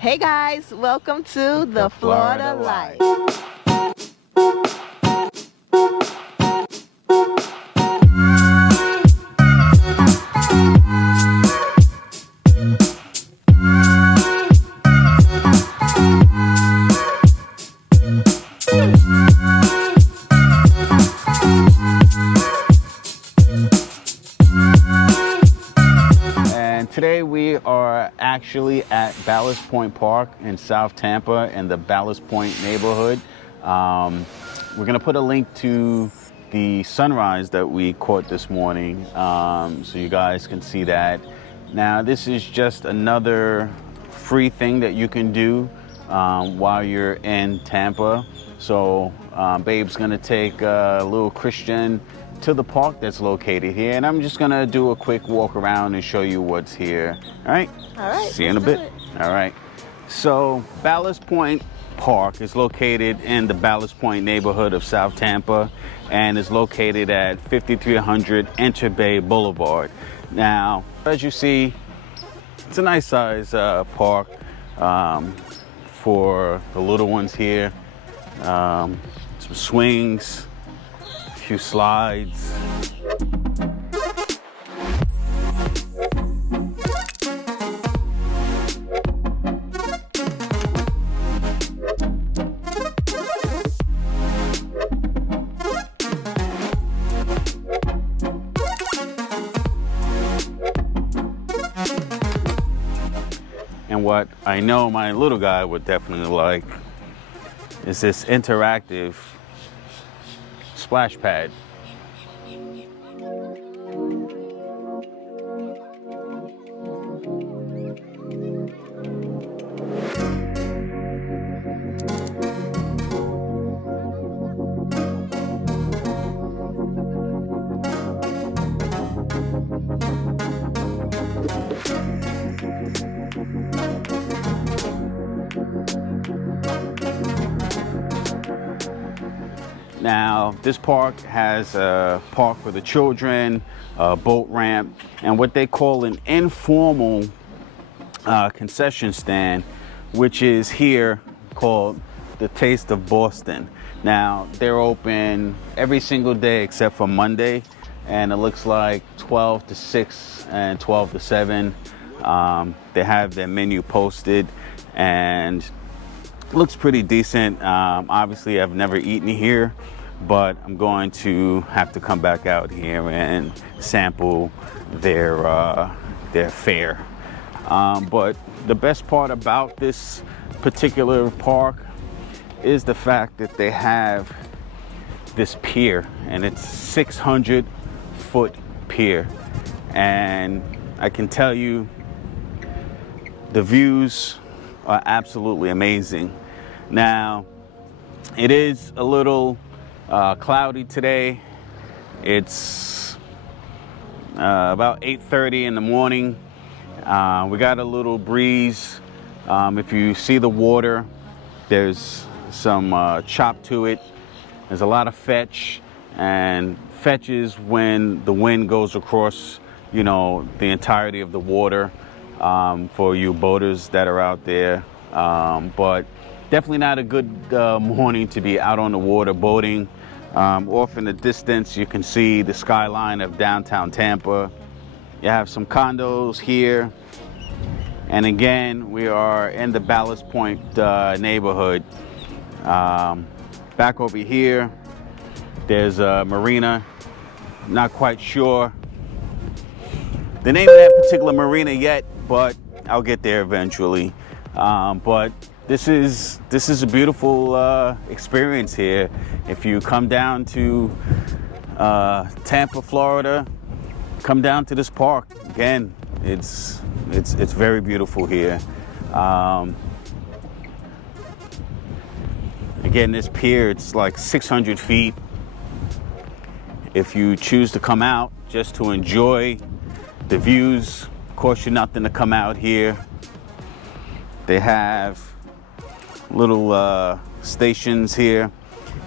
Hey guys, welcome to the Florida Life. And today we are actually at Ballast Point Park in South Tampa in the Ballast Point neighborhood. We're gonna put a link to the sunrise that we caught this morning so you guys can see that. Now this is just another free thing that you can do while you're in Tampa. So Babe's gonna take a little Christian to the park that's located here, and I'm just gonna do a quick walk around and show you what's here. All right? See you in a bit. All right. So Ballast Point Park is located in the Ballast Point neighborhood of South Tampa and is located at 5300 Enter Bay Boulevard. Now, as you see, it's a nice size park for the little ones here. Some swings, a few slides. And what I know my little guy would definitely like is this interactive splash pad. Now, this park has a park for the children, a boat ramp, and what they call an informal concession stand, which is here called the Taste of Boston. Now, they're open every single day except for Monday, and it looks like 12 to 6 and 12 to 7. They have their menu posted, and it looks pretty decent. Obviously, I've never eaten here, but I'm going to have to come back out here and sample their fare. But the best part about this particular park is the fact that they have this pier, and it's 600-foot pier, and I can tell you the views are absolutely amazing. Now, it is a little cloudy today. It's about 8:30 in the morning. We got a little breeze. If you see the water, there's some chop to it. There's a lot of fetch, and fetch is when the wind goes across, you know, the entirety of the water for you boaters that are out there. But definitely not a good morning to be out on the water boating. Off in the distance, you can see the skyline of downtown Tampa. You have some condos here. And again, we are in the Ballast Point neighborhood. Back over here, there's a marina. Not quite sure the name of that particular marina yet, but I'll get there eventually. But this is a beautiful experience here. If you come down to Tampa, Florida, come down to this park. Again, it's very beautiful here. Again, this pier, it's like 600 feet. If you choose to come out just to enjoy the views, cost you nothing to come out here. They have little stations here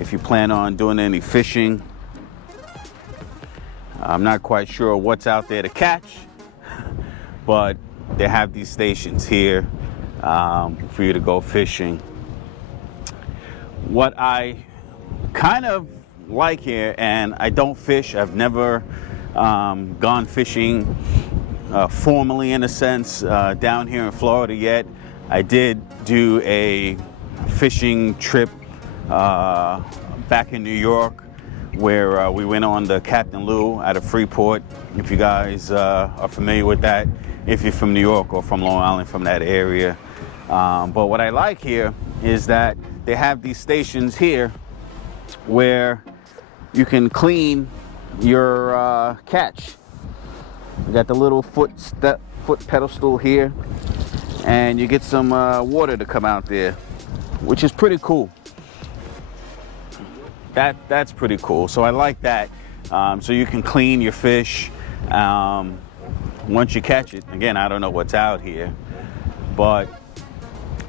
if you plan on doing any fishing. I'm not quite sure what's out there to catch, but they have these stations here. for you to go fishing. What I kind of like here, and I don't fish, I've never gone fishing formally in a sense down here in Florida yet. I did do a fishing trip back in New York where we went on the Captain Lou out of Freeport, if you guys are familiar with that, if you're from New York or from Long Island, from that area. But what I like here is that they have these stations here where you can clean your catch. You got the little foot pedestal here, and you get some water to come out there, which is pretty cool. That's pretty cool. So I like that. So you can clean your fish once you catch it. Again, I don't know what's out here, but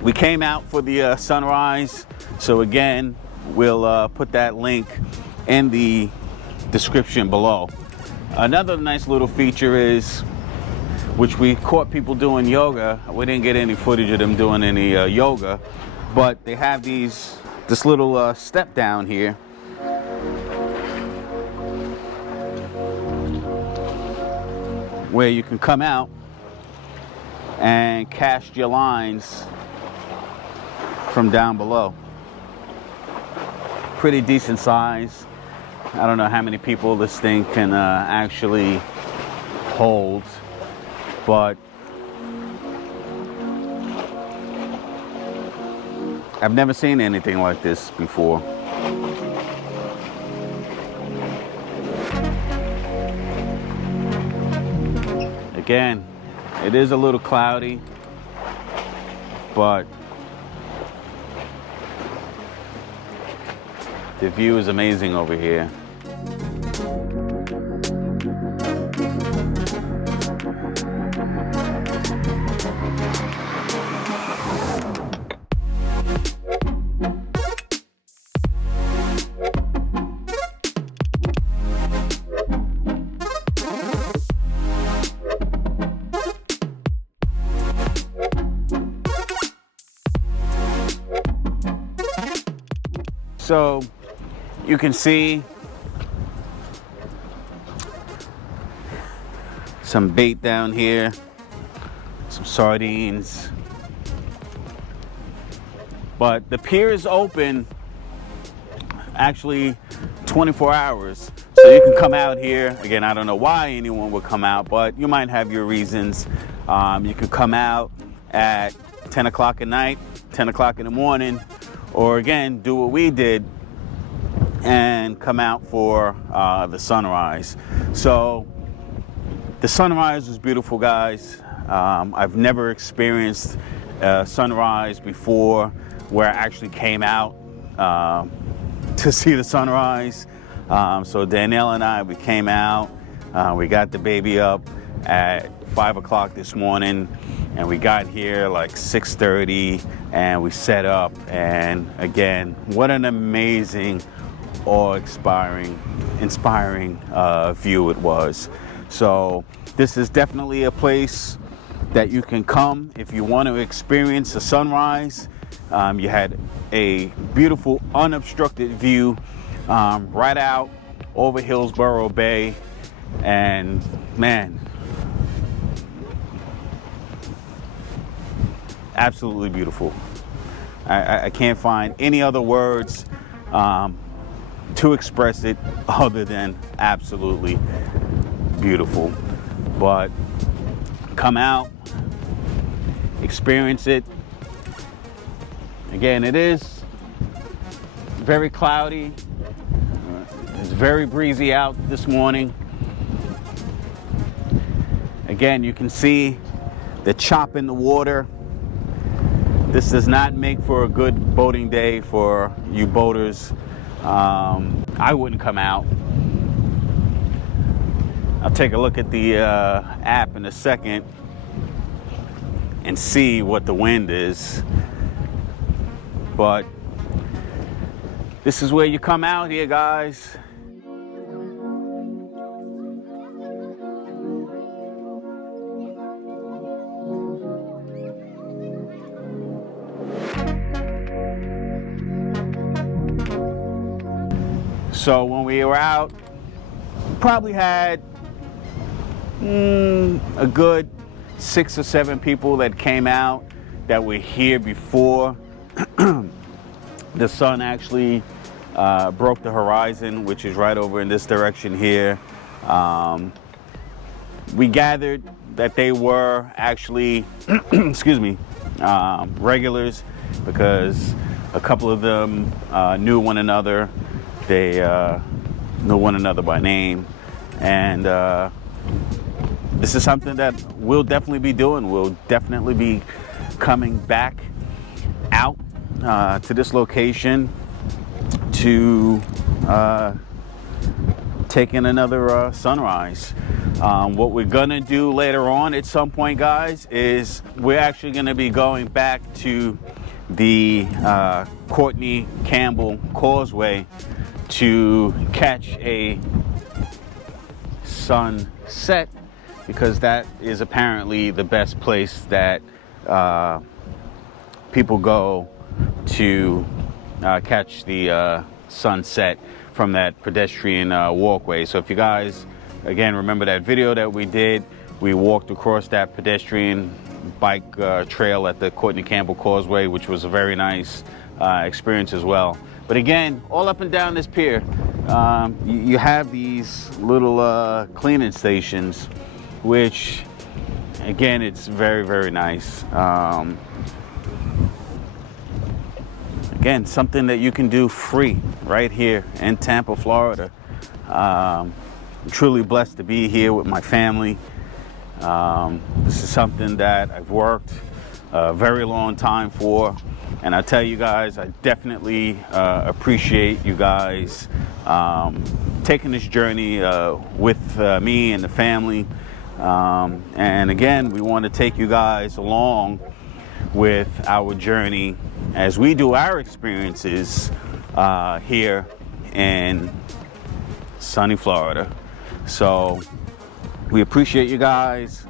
we came out for the sunrise. So again, we'll put that link in the description below. Another nice little feature is, which we caught people doing yoga. We didn't get any footage of them doing any yoga, but they have this little step down here where you can come out and cast your lines from down below. Pretty decent size. I don't know how many people this thing can actually hold, but I've never seen anything like this before. Again, it is a little cloudy, but the view is amazing over here. So you can see some bait down here, some sardines. But the pier is open actually 24 hours. So you can come out here. Again, I don't know why anyone would come out, but you might have your reasons. You could come out at 10 o'clock at night, 10 o'clock in the morning, or again, do what we did and come out for the sunrise. So the sunrise was beautiful, guys. I've never experienced a sunrise before where I actually came out to see the sunrise. So Danielle and I, we came out, we got the baby up at 5 o'clock this morning, and we got here like 6:30, and we set up. And again, what an amazing, awe-inspiring view it was. So this is definitely a place that you can come if you want to experience a sunrise. You had a beautiful unobstructed view right out over Hillsborough Bay, and man, absolutely beautiful. I can't find any other words to express it other than absolutely beautiful. But come out, experience it. Again, it is very cloudy. It's very breezy out this morning. Again, you can see the chop in the water. This does not make for a good boating day for you boaters. I wouldn't come out. I'll take a look at the app in a second and see what the wind is. But this is where you come out here, guys. So when we were out, probably had a good 6 or 7 people that came out that were here before the sun actually broke the horizon, which is right over in this direction here. We gathered that they were actually, excuse me, regulars, because a couple of them knew one another. They knew one another by name, and this is something that we'll definitely be doing. We'll definitely be coming back out to this location to take in another sunrise. What we're gonna do later on at some point, guys, is we're actually gonna be going back to the Courtney Campbell Causeway to catch a sunset, because that is apparently the best place that people go to catch the sunset from that pedestrian walkway. So if you guys, again, remember that video that we did, we walked across that pedestrian bike trail at the Courtney Campbell Causeway, which was a very nice experience as well. But again, all up and down this pier, you have these little cleaning stations, which, again, it's very, very nice. Again, something that you can do free right here in Tampa, Florida. I'm truly blessed to be here with my family. This is something that I've worked a very long time for, and I tell you guys, I definitely appreciate you guys taking this journey with me and the family. And again, we want to take you guys along with our journey as we do our experiences here in sunny Florida. So we appreciate you guys.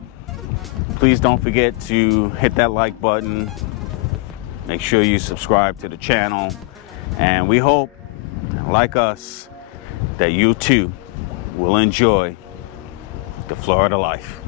Please don't forget to hit that like button. Make sure you subscribe to the channel. And we hope, like us, that you too will enjoy the Florida life.